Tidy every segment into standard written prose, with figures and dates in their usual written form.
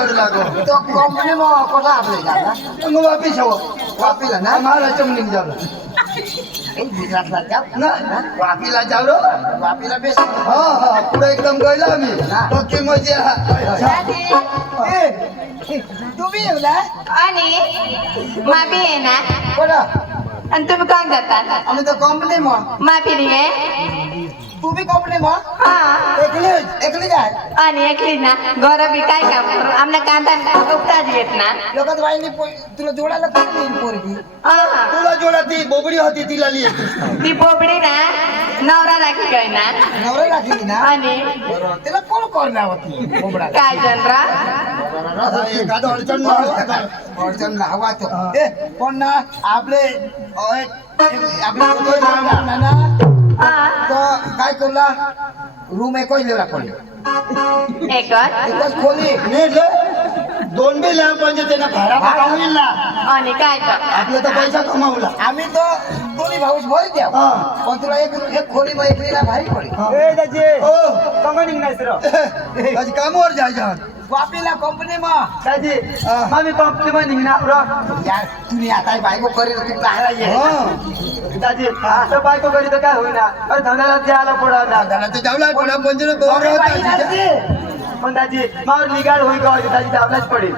जोड लागो तो कंपनी में कोठा आपले जाना मग वापिस हो वापीला ना महाराष्ट्र निघ जाऊ गुजरातला जाऊ ना वापीला जाऊ रो वापीला बेस हा हा पुढे एकदम गयला आम्ही ओके मजा तुम्ही येऊ ना आणि माफी आहे ना कोणा आणि तुम्ही काय करता आम्ही तो कंपनी में माफी नाही आहे तुम्ही कंपनी में हा एकली जाय आणि एकली ना घर बी काय काम करू आमना कांदा उपताच घेत ना लोकात वाईनी तुला जोडायला कोणी येईल पोरगी हा तुला जोडा ती बोबडी होती तिला लिहि ती बोबडी ना नवरा राखी गय ना नवरा राखली ना आणि त्याला कोण करणार होती कोंबडा काय जनरा एखादं अडचण अडचण हवा तो ए पण ना आपले आपले ना हा तो काय करला रूम एकच लेवला पडली एकच खोली दोन बी लॅब म्हणजे त्यांना भाडा होईल ना आणि काय कर आपलं तर पैसा कमावला आम्ही तो दोन्ही भाऊच भरी द्या पण तुला एक खोली मग एकलीला भारी पडली त्याची कामावर जायचं वापीला कंपनी मग दादी आम्ही कंपनी मध्ये निघणार यार तुम्ही आता बायको करीत तू काय ये दादी आता बायको करी तर काय होईना अरे धनाला द्यायला पडा धनाला तर जावला पडा पण पण दादी मावर निघाड होई का दादी जावलाच पडेल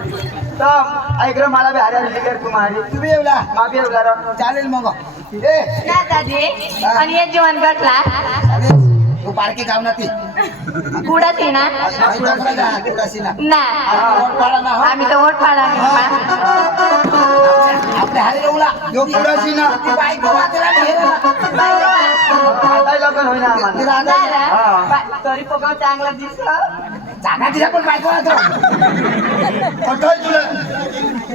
तर ऐकलं मला बी हार्या लिगर तुम्हारी तुम्ही येऊला माफी येऊला चालेल मग ए ना दादी आणि हे जीवन घटला तू पारखी गाव ना ती कुडाची ना कुडाशी ना ना आम्ही तर वोट फाडा आपले हारी रवला यो कुडाशी ना ती बायको वाटेला आता लग्न होईना आम्हाला तरी पगार चांगला दिसत जागा दिला पण बायको वाटतो अठ्ठावीस तुला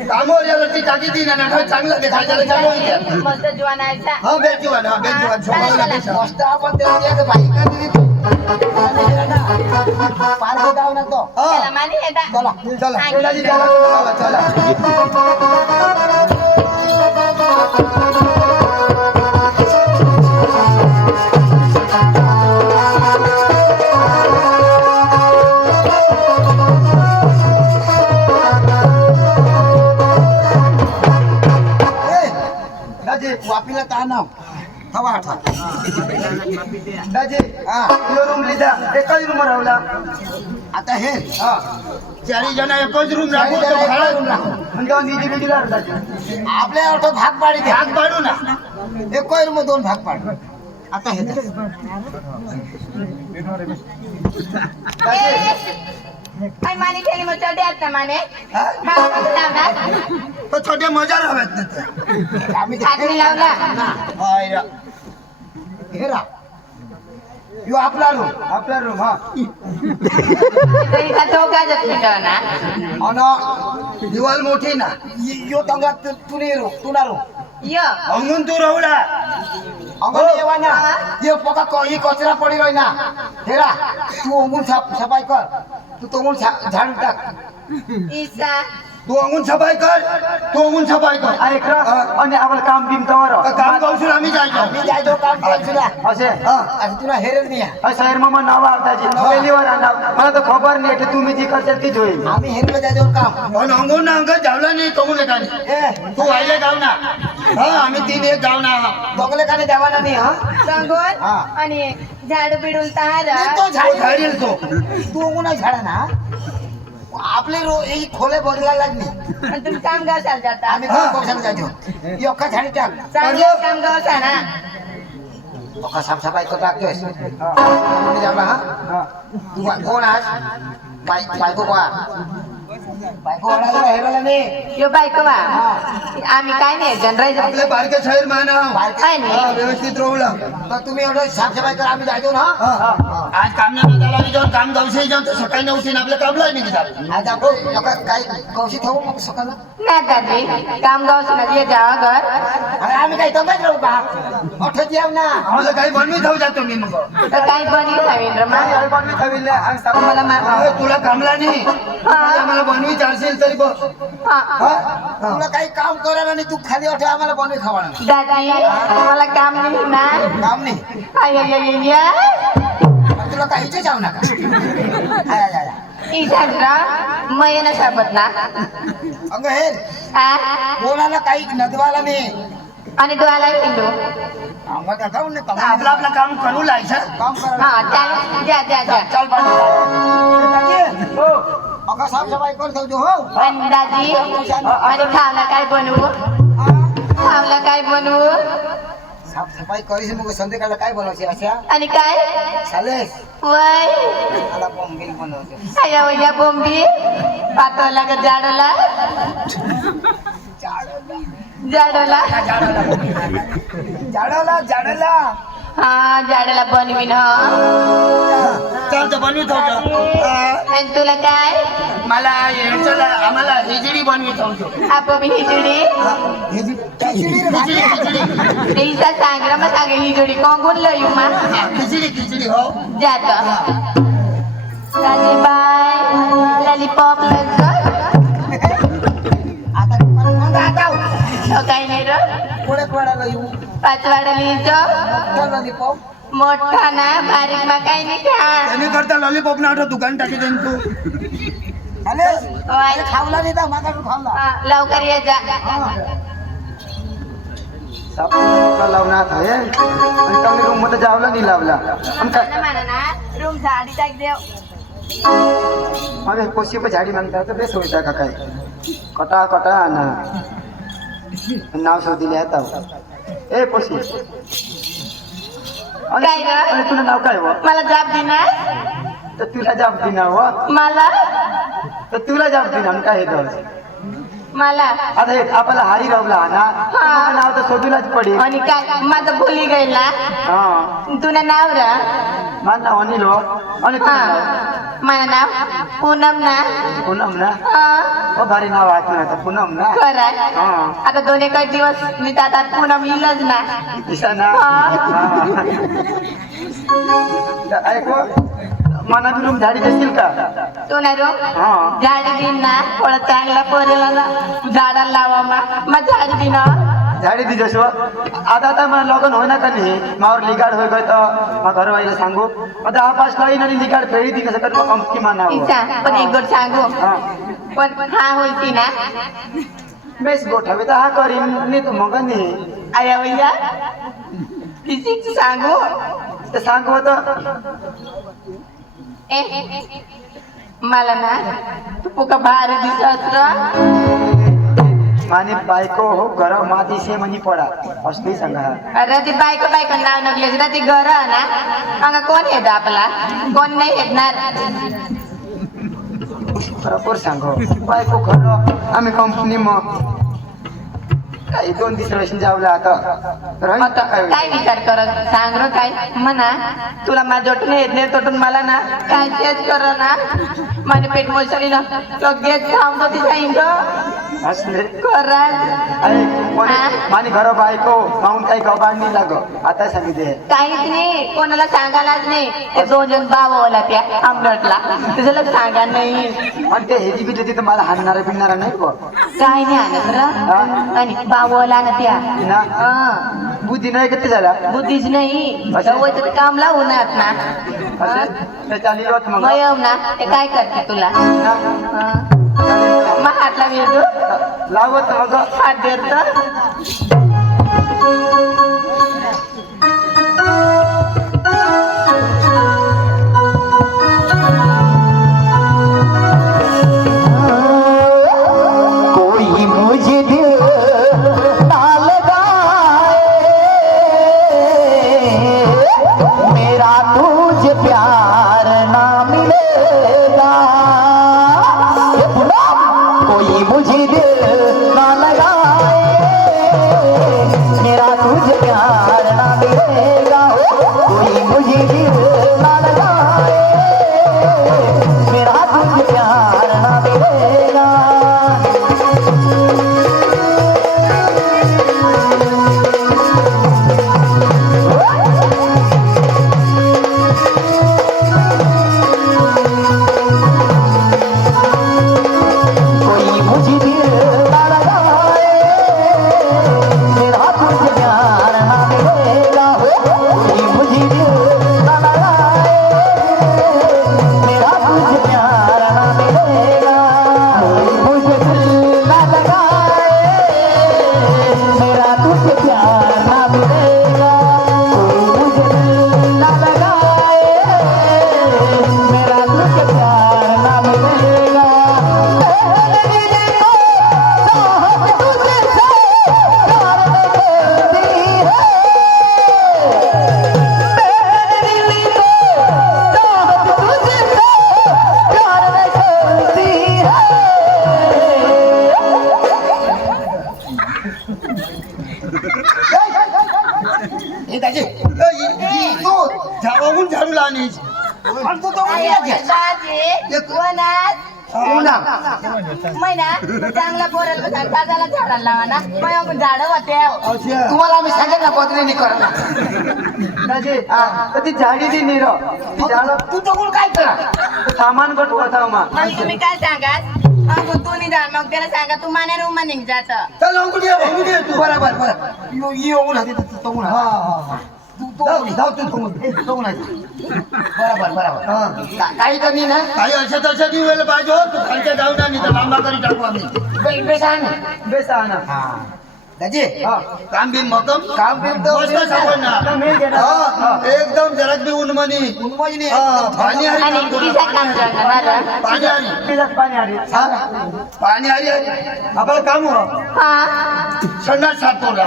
कामावर यायला ती टाकी ती ना चांगलं देखायचं मस्त जीवनाचा हा बेजवान हा बेजवान स्वभावाला मस्त आपण ते बायका दिली पारखी गाव ना तो त्याला मानी येता चला चला चला वापीला तानाव हवा आठवा दाजी यो रूम लिदा एकच रूम राहला आता हे चारी जण एकच रूम राखू तर भाडा रूम राखू म्हणजे निजी बिजीला दाजी आपल्या ऑटो भाग पाडी दे भाग पाडू ना एक रूम दोन भाग पाड आता हे काय माने केली मग चढे आता माने तो छोटे मजा राहत नाही आम्ही हातरी लावला हेरा यो आपला रूम हा तरी का तो का जात ना अन दिवाल मोठी ना यो तंगा तुने रो तुना रो य अंगून तू राहुला अंगण येवा ना ये पका ही कचरा पडी रही ना हेरा तू अंगून सफाई कर तू तो झाडू टाक ईसा तू अंगून सफाई कर ऐक आणि आम्हाला काम बिम तवर काम कौशल आम्ही जायचो काम करायला असे आणि तुला हेरेल नाही शहर मामा नाव आवताची पहिलीवर मला तर खबर नाही तुम्ही जी करतात तीच होईल आम्ही हेरेल जायचो काम पण अंगून ना अंग जावला नाही कमून एका तू आले गाव ना हा आम्ही तीन एक गाव ना दोघले काने देवाना नाही हा सांगून आणि झाड बिडून तहार तो झाडील तो तू अंगून झाडा ना आपले खोले बदला लागली आणि तुम्ही काम गावसाल जाता आम्ही काम कशाला जायचो योका झाडी टाक चांगलं काम गावसा ना योका साफसफाई कर टाकतोय तुम्ही जावला हा तू कोण आज बायको का बायको वाढायला हेरायला नाही यो बायको वा आम्ही काय नाही जनरायचं आपले बारके शहर माना काय नाही व्यवस्थित राहुला तर तुम्ही एवढं साफसफाई कर आम्ही जायचो ना आज काम नाही झाला जाऊन काम गावशी जाऊन सकाळी न उठीन आपल्या कामला नाही झालं आज आपण लोक काही कौशी ठेवू मग सकाळला नाही दादी काम गावस ना ये जावा घर अरे आम्ही काही तमाच राहू का अठ्ठेच येऊ ना आम्हाला काही बनवी जाऊ जातो मी मग तर काही बनी रवींद्र मला तुला कामला नाही आम्हाला बनवी चालशील तरी बघ तुला काही काम करायला नाही तू खाली वाटे आम्हाला बनवी खावाना दादी मला काम नाही ना काम नाही आय तुला काहीच जाऊ नका इशांद्रा मय ना साबत ना अगं हे कोणाला काही नदवाला नाही आणि डोळ्याला हिंदू आम्हाला जाऊ नये आपलं आपलं काम करू लायचं काम करा हा चाल जा जा जा चल पाणी हो अगं साफसफाई करतो जो हो आणि दाजी आणि खावला काय बनवू खावला काय बनवू साफसफाई करीस मग संध्याकाळला काय बनवायचे अशा आणि काय चालेस वय मला बोंबील बनवते आया वया बोंबी पातळला का जाडोला जाडोला झाडाला झाडाला हा जाडोला बनवीन हा चल तर बनवित होतो आणि तुला काय मला चल आम्हाला हिजडी बनवित होतो आपण हिजडी ईसा सांग मग सांग हिजडी कोण लयू मा खिचडी खिचडी हो जात दाजी बाय लॉलीपॉप काय नाही र कोड्या कोड्याला येऊ पाचवाडा लिहितो मोठा ना बारीक मा काही नाही खा त्याने करता लॉलीपॉप ना दुकान टाकी देईन तू ओय. खावला नाही तर मागा खावला हा, लवकर ये जा लावण्यात आहे आणि चांगली रूम मध्ये जावला नाही लावला आणि काय म्हणा ना रूम झाडी टाक देव अरे कोशी पे झाडी मागता तर बेस होता का काय कटा कटा ना नाव शोधिले आता ए पोशी काय ग? आणि तुला नाव काय व मला जाब देणार तर तुला जाब दिना व मला तर तुला जाब दिना आणि काय येतं मला आता हे आपल्याला हारी रावला ना तुझं नाव तर शोधूनच पडेल आणि काय माझं भुली गेला हा तुला नाव रा माझं नाव अनिल हो आणि तुझं नाव हा माझं नाव पूनम ना पूनम ना हा भारी नाव आहे तुला आता पूनम ना खरं हा आता 2 एक दिवस मी आता पूनम येईलच ना दिसा ना ऐको मना बी रूम झाडी देशील का तू नाही रो हा झाडी देईन ना थोडं चांगला पोरेला ना झाडाला लावा मग झाडी देईन झाडी दी जसो आता मला लग्न होईना का नाही मावर लिगाड होय गय तर मग घरवाईला सांगू आता हा पास लाईन आणि लिगाड फेडी ती कसं करतो कंपनी मानावं इच्छा पण एक गोट सांगू हा पण हा होती ना बेस गोठावे तर हा करीन नाही तू मग नाही आया भैया किसी सांगू तर सांगू होतं ए मला ना तू पुका भारी दिसत माने बायको हो घर माती से मनी पडा असली सांगा अरे ती बायको बायको नाव नकलेस ना ती घर ना अंगा कोण येत आपला कोण नाही येणार बरोबर सांगो बायको घर आम्ही कंपनी मग काही 2 दिवस जावला आता आता काय विचार करत सांग र काय म्हणा तुला माझ्याटून येत नाही तोटून मला ना काय तेच कर ना माझे पेट मोसळी ना तो घेत थांबतो ती सांग असले करा माने घर बायको माऊन काही गबाड नाही लाग आता सांगितले काहीच नाही कोणाला सांगायलाच नाही ते 2 जण बाबाला त्या आंबटला तुझ्याला सांगा नाही आणि ते हेजी बिजी तिथं मला हाणणारा बिणणारा नाही बघ काय नाही आणत र आणि बाबाला ना त्या ना हा बुद्धी नाही किती झाला बुद्धीच नाही सवयचं काम लावणार ना असं ते चालली होत मग मयव ना ते काय करते तुला मग हातला वेळू लावत मग हात देत कोई मुझे दिल ना लगाए मेरा तुझे प्यार ना मिलेगा कोई मुझे दिल ना लगाए मेरा तुझे प्यार ना मिलेगा कोई मुझे दिल ना लगाए मेरा तुझे प्यार ना मिलेगा कोई मुझे दिल ना लगाए मेरा तुझे प्यार ना मिलेगा कोई मुझे दिल ना लगाए दाजी तू झाडून झाडू लावणी आणि तू तो मुलगी आहे. दाजी वनात पुन्हा मैना चांगला पोराला सांग दादाला झाडाला लावा ना मग झाड होते तुम्हाला आम्ही सांगेल ना पत्नी करा दाजी तर ती झाडी ती निर ती झाड तू तो कोण काय करा सामान कट होता मग मग तुम्ही काय सांगाल तू नाही जा मग त्याला सांगा तू माने रूम निघ जात चल अंगुडी तू बरोबर बरं येऊन हाती तो गुण हा जाऊ तू बरोबर काही कमी ना काही अशा तशा दिवेल पाहिजे हो तू खालच्या जाऊ ना नाही तर लांबा करी टाकू आम्ही बेस आहे ना दाजी काम बिन मकम काम बिन मस्त सापडणार एकदम जरात बी उन्मनी पाणी आणि हरी तिचा काम करणार पाणी हरी पाणी हरी आपलं काम हो हा संडास साफ तोडला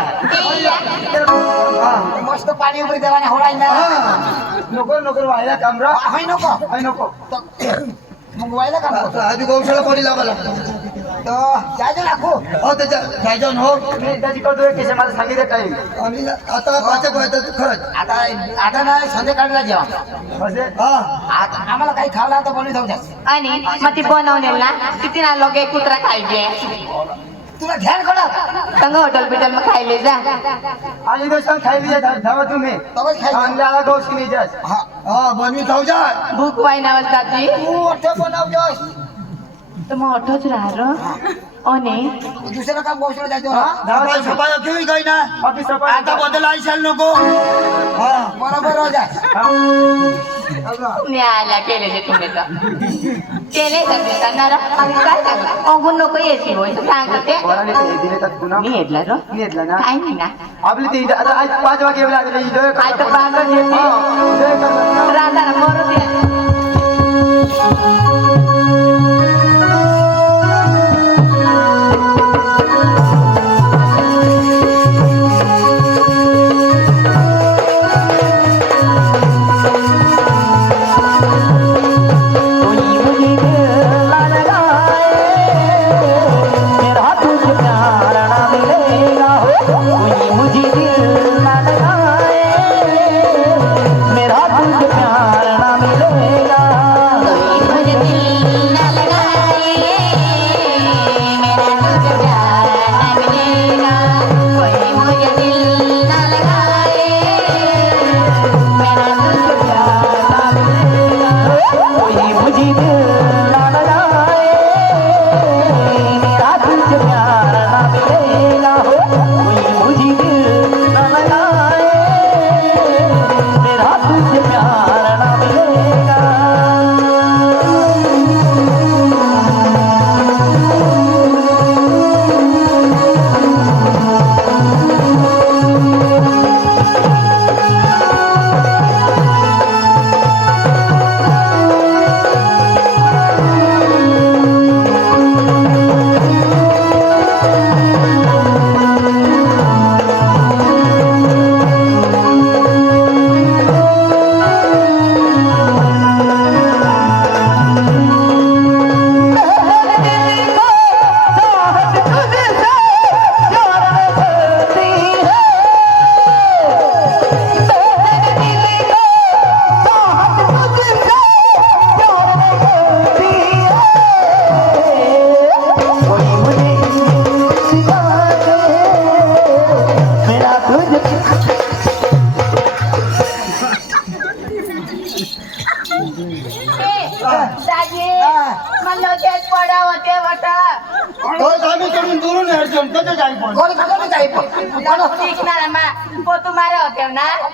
मस्त पाणी वगैरे देवाने होणार ना नको व्हायला काम रा हाय नको नको मग व्हायला का आधी गौशाला कोणी लावायला जायचं नाखू हो त्याच्या जायजन हो मी त्याची करतोय केशे मला सांगितलं काही आणि आता पाचक व्हायचं खरंच आता नाही संध्याकाळला जेव्हा असे हा आता आम्हाला काही खायला तर बनवून जाऊ द्या आणि मग ती बनवणे ना किती ना लोक कुत्रा खायचे तुला ध्यान कडक संग हॉटेल बिटल मग खायले जा आणि दोस्तां खायली धावा तुम्ही तवच खायचं. अंड्याला गौशी नाही जास हा बनवी जाऊ जा भूक वाईना दाजी तू मोठं बनवतोस तर मग ऑटोच राहरो आणि दुसरं काम गोष्ट जायचो हा धावा सफाई केली काही ना बाकी सफाई आता बदल आयशाल नको हा बरोबर रोजा तुम्ही आल्या केले जे तुम्ही तर केले तर ते करणार आणि काय सांगा अगून नको येसी होय सांगत ते वराने ते दिले तर पुन्हा मी घेतला रो घेतला ना काय नाही ना आपली ते आता आज 5 वागे वेळ आले इथं काय तर बागच येते राधा मोर दे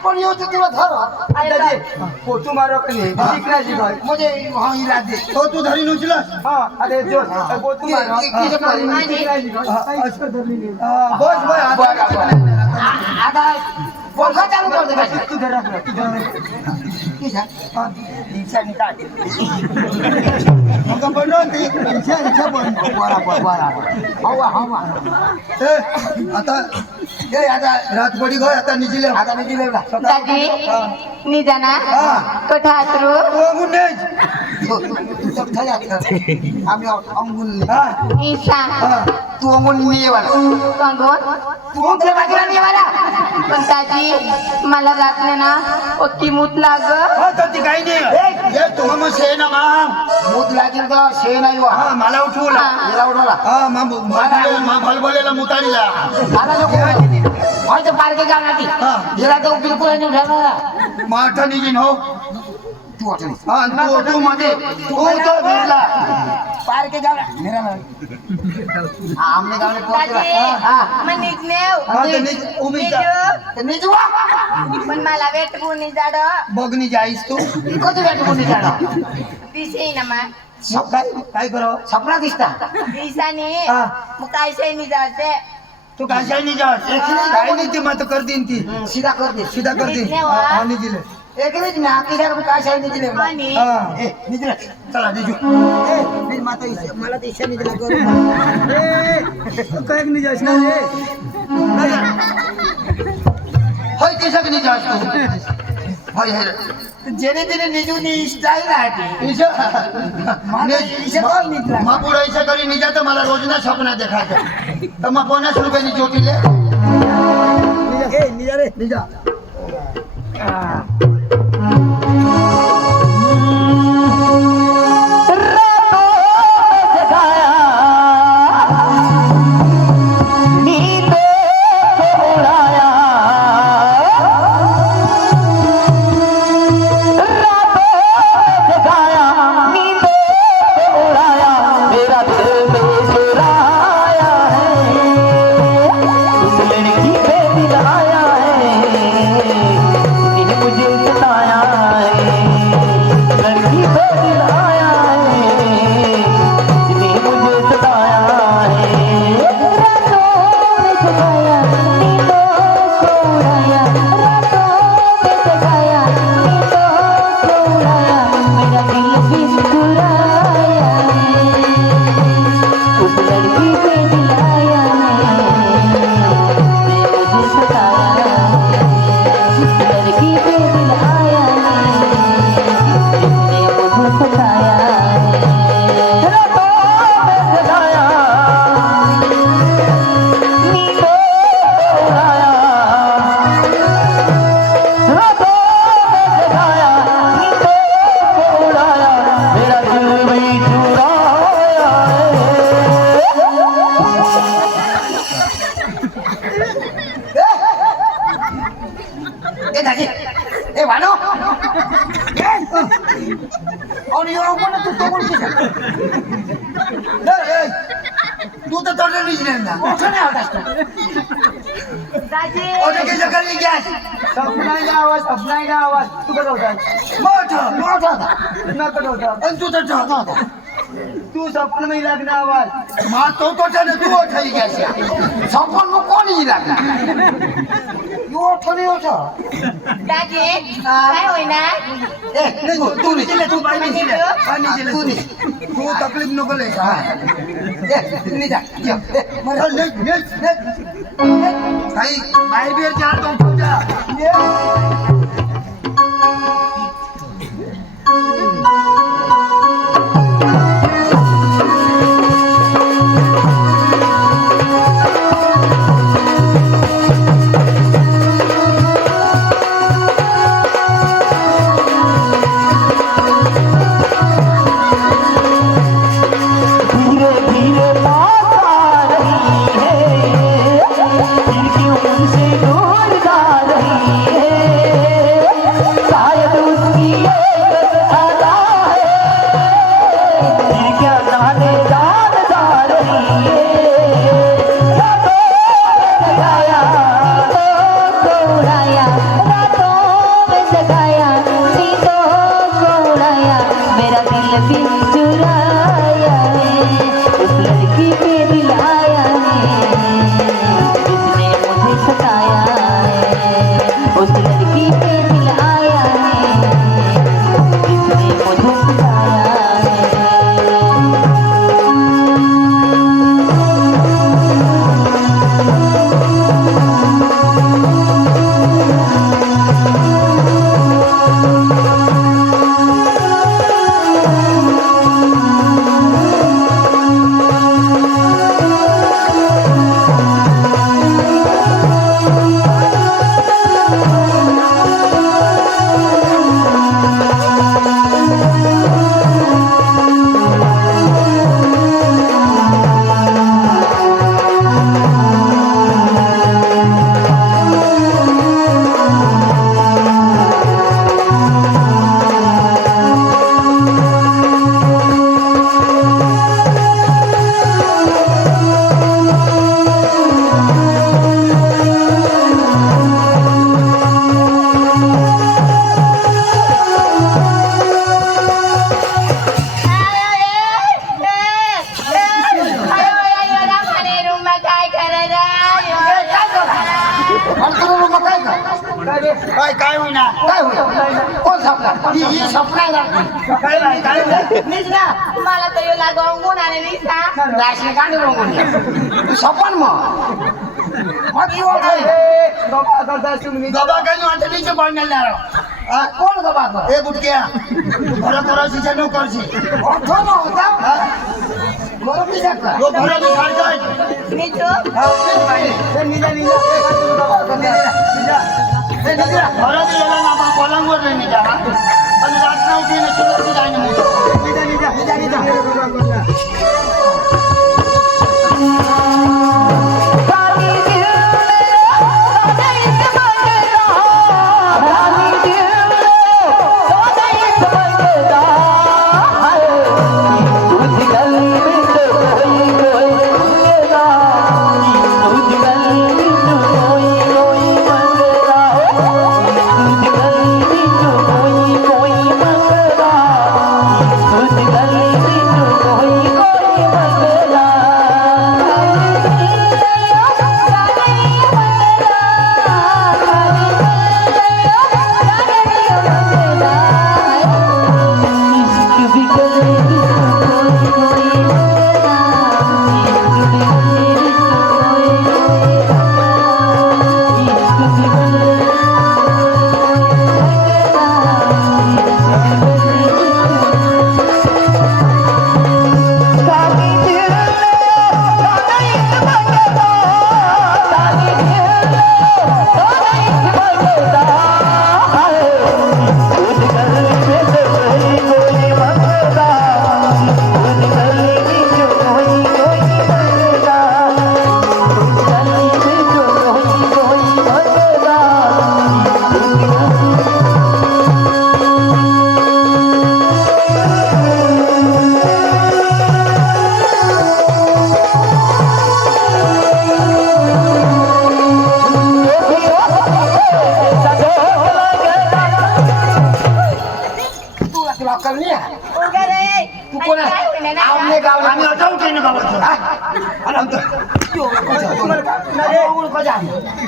पण येऊ तर तुला धर पोतू मारो कनी शिकना जी भाई म्हणजे हा इरादे तो तू धरी नुचला हा अरे जो पोतू मारो शिकना जी भाई अच्छा धरली बस बस आता बोलगा चालू कर दे तू धर रख तू धर इच्छा निकाल मग बनव ती इच्छा बन हवा आता आता रात पडी गय आता निजिले आता मी दिले ना दादी निजाना कठासरू तू सब ठया आम्ही अंगुल ईशा तू अंगुल निये वाला कंगोन तू अंगुल बाजूला निये वाला पण ताजी मला रात नाही ना ओकी मूत लाग हो तर ती काही नाही ये तुम्हा मग शे ना मग मूत लागेल तर शे नाही वा हा मला उठवला हिला उडवला हा मग भलभलेला मुताडीला मला नको पार्के जाणार ती हिला तर बिलकुल नाही ठेवणार मग आठवण निघीन हो तू वाटली हा तू मध्ये तू तो भिडला पार्के जाणार आमने गावने मग निघनेव हा तर नीच उभी जा निजवा पण मला वेट कोणी जाड बघणी जाईस तू कधी भेट कोणी जाणार दिसे ना मग काय करावं सपना दिसता दिसानी हा. मग काय शे नाही जाते तू कशाही नाही जा काय नाही ती मग कर देईन ती सीधा कर दे सीधा कर देईन निघणे वा. हा निघिले एक नाही ना किधर काय शाही नाही दिले आणि हा ए निजरे चला निघू ए माता मला तर इच्छा नाही दिला करू काय नाही जास ना रे होय केसक नाही जास तू होय जेने तेने निजून स्टाईल आहे मग पुढे ऐसा करी निजा तर मला रोज ना स्वप्न देखायचं तर मग 50 रुपयांनी जोटीले निजा रे निजा तू तर तोडलं नाही ना मोठं नाही होत असतो सपनाचा आवाज तू कसं होता मोठं होता नकट होता आणि तू तर ठेवत होता तू स्वप्न नाही लागणार आवाज मा तो तू ओठाई घ्यायच्या संपून मग कोणी लागला ओठ नाही ओठ दाजी काय होईना ए निघू तू निघ तू पाणी दिले पाणी दिले तू निघ तू तकलीफ नको लय निघा काही बाहेर बिहेर चार तुमच्या उनसे दूर जा रही है मग काय कर काय रे? काय होईना काय होईना कोण सापला ही सपनायला काय नाही काय नाही नीच ना मला तर येऊ लागून गुण आलेली सा राशी काढू बघून तू सपन मग येऊ काय गबा करता तुम्ही गबा काही वाटत नीचे पडणार कोण गबा कर ए बुटक्या बरं करायची का नको करायची अठो ना होता बरं मी सांगता तो बरं मी सांगताय मी तो निजा निजा बरं मी याला ना आपण पलंगवर नाही निघा आणि रात ना उठीने सुरक्षित जाय ना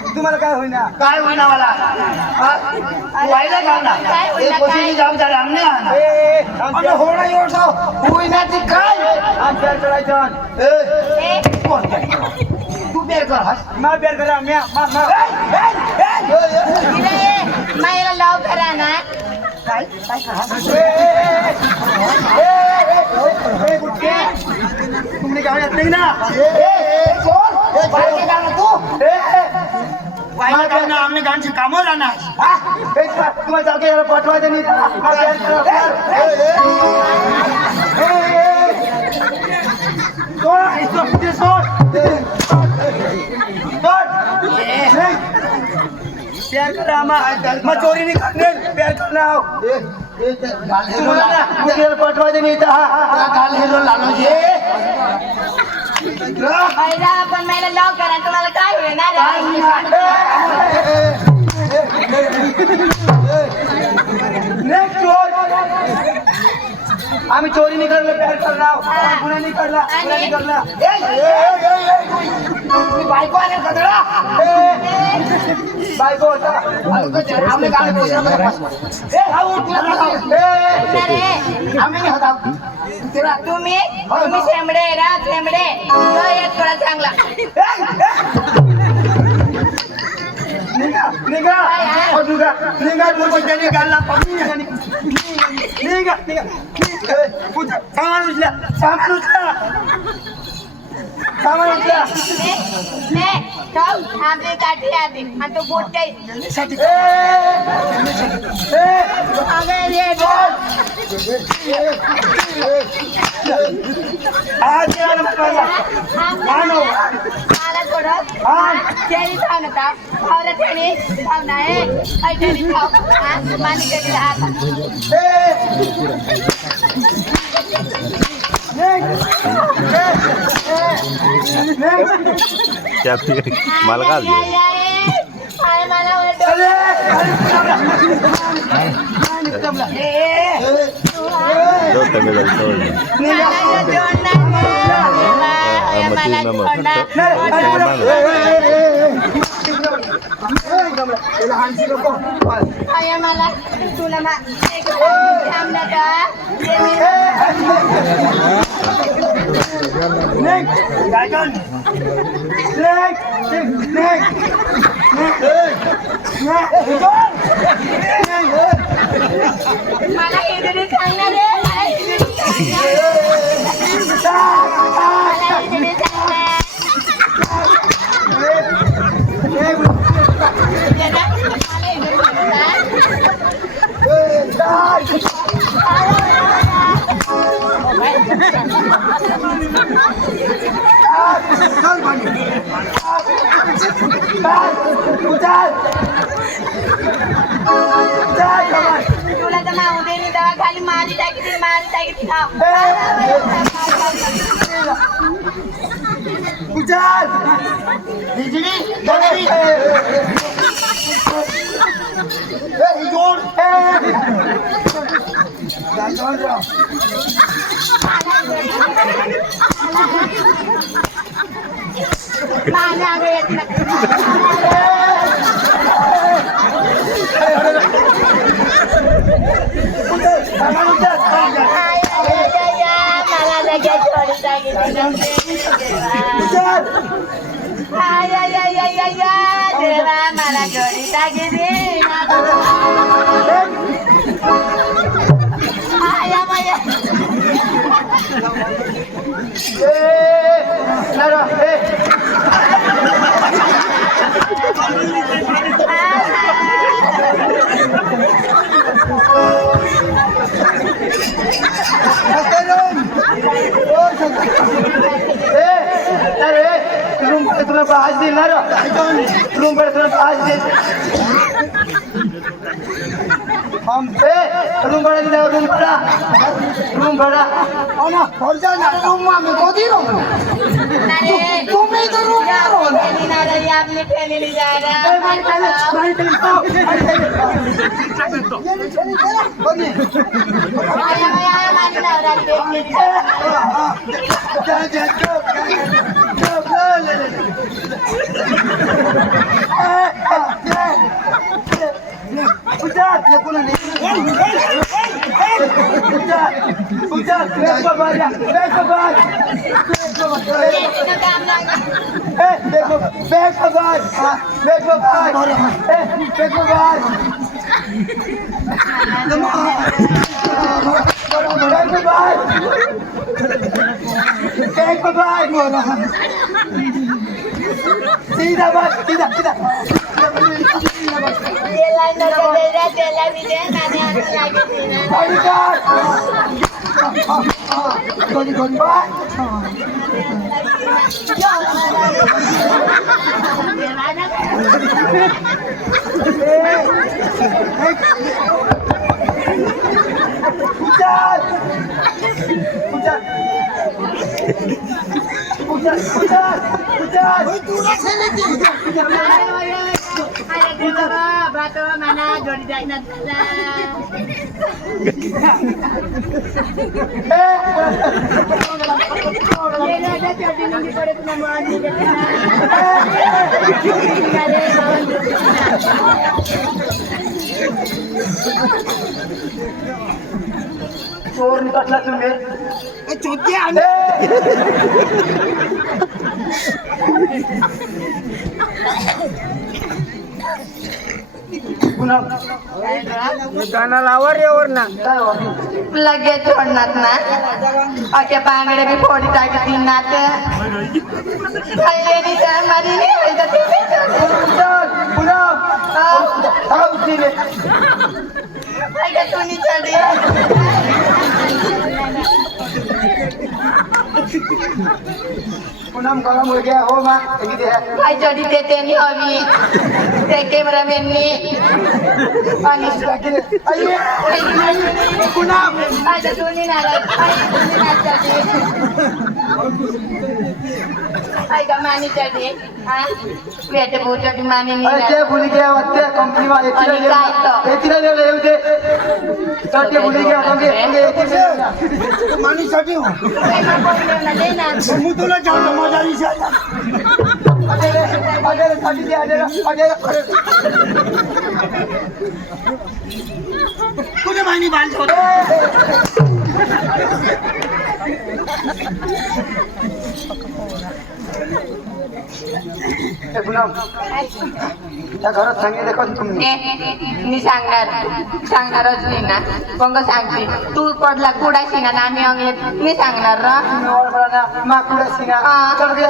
तुम्हाला काय होईना काय होईना मला व्हायला घालना जबाबदारी आमने होणं एवढं होईना ती काय आमच्या करायचं तू बेर कर हस मा बेर करा म्या मला लव करा ना काय काय कर तुमने काय येत नाही ना तू आमने गांची कामं राहणार तुम्हाला जागे पाठवायचं नाही प्यार करा मग चोरी नहीं करने प्यार करना हो पाठवायचं नाही गाल हेलो लालो जे पहिला पण मला लव करा तुम्हाला काय होणार नेक्स्ट आम्ही चोरी नहीं करना प्यार करना गुन्हा नहीं करना गुन्हा नहीं करना बायको आले कदळा बायको होता आमने गाल पोषण ए हा उठला आम्ही नाही होता तेरा तुम्ही शेंबडे रा शेंबडे एक थोडा चांगला निघा बोलतो त्यांनी गालला निघा सामान उचला आपली काठी आधी आणि तो बोट काही मला थोडं तेरी थाव ना ताव थावला तेरी थाव ना आहे तेरी थाव मानी तेरी राहता मला का लहानशी नको आया मला तुला थांबला का मला हे तरी सांगणार रे मला हे तरी तुला तर माऊ दे मी दवा खाली मारी टाकी देवा मला जोडी टाकी दे आया माया तुला आज देणार रूम पर तुला आज दे हम रूम भाड़ा दिला रूम भाड़ा ना और जा ना रूम में को दी रो तुम ही तो रूम में रो ना रे आपने पहले ले जा रहा बनी आया माया मानी ना रात जा Pucat, ya pula ni. Pucat, back back. Tidak. Dela video nane aku lagi sini. Batu mana jodi jaina चोर निकटला तुम्ही चोती आले गाणं लावर यावर ना लगेच सोडणार ना अख्या बांगड्या बी फोडी टाकती ना ते खाल्लेली तर मारी तुम्ही चढी पुनम गरम हो गया हो मां काय चढी देते नि हवी ते कॅमेरामॅननी आणि पुनम आता तुम्ही नाराज ऐका मानी चढी हा भेट बोचडी मानी ते भूली गया वत्ते कंपनी वाले एतिरा ले येऊ दे ते भूली गया मानी साठी हो ना मुतुला जाऊ मजा तुझे माहिती बांध होत त्या घरात सांगितलं का तुम्ही मी सांगणारच नाही ना मग सांगते तू पडला कुडाशी ना आम्ही अंगले मी सांगणार ना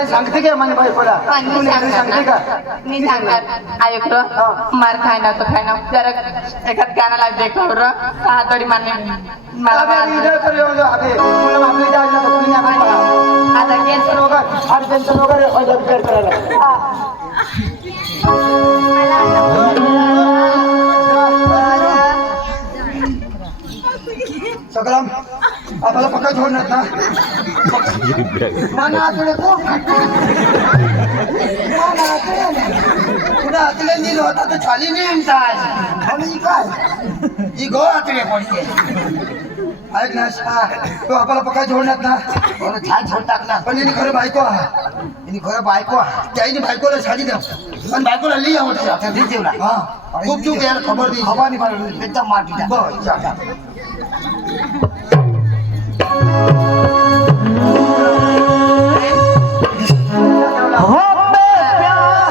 सांगते का माझ्या बायकोला सांगते का मी सांगणार ऐक मार खायना तो खायना जरा एखाद गाण्याला देखव हा तरी मान्य मला आता टेन्शन वगैरे करायला सगळं आपल्याला पक्का जोडणार ना तुला आतले नील होता तर खाली नेमताय काय ही गो आतडे पडते ऐक ना तो आपल्याला पक्का जोडणार ना छान छोड टाकला पण हिने खरं बायको आणि खरं बायको त्याईने बायकोला साडी द्या पण बायकोला लिही आवडते आता दे जेवला हा खूप चूक यार खबर दी खबर नाही पाहिजे एकदम मार दिला बस जा. हो बे प्यार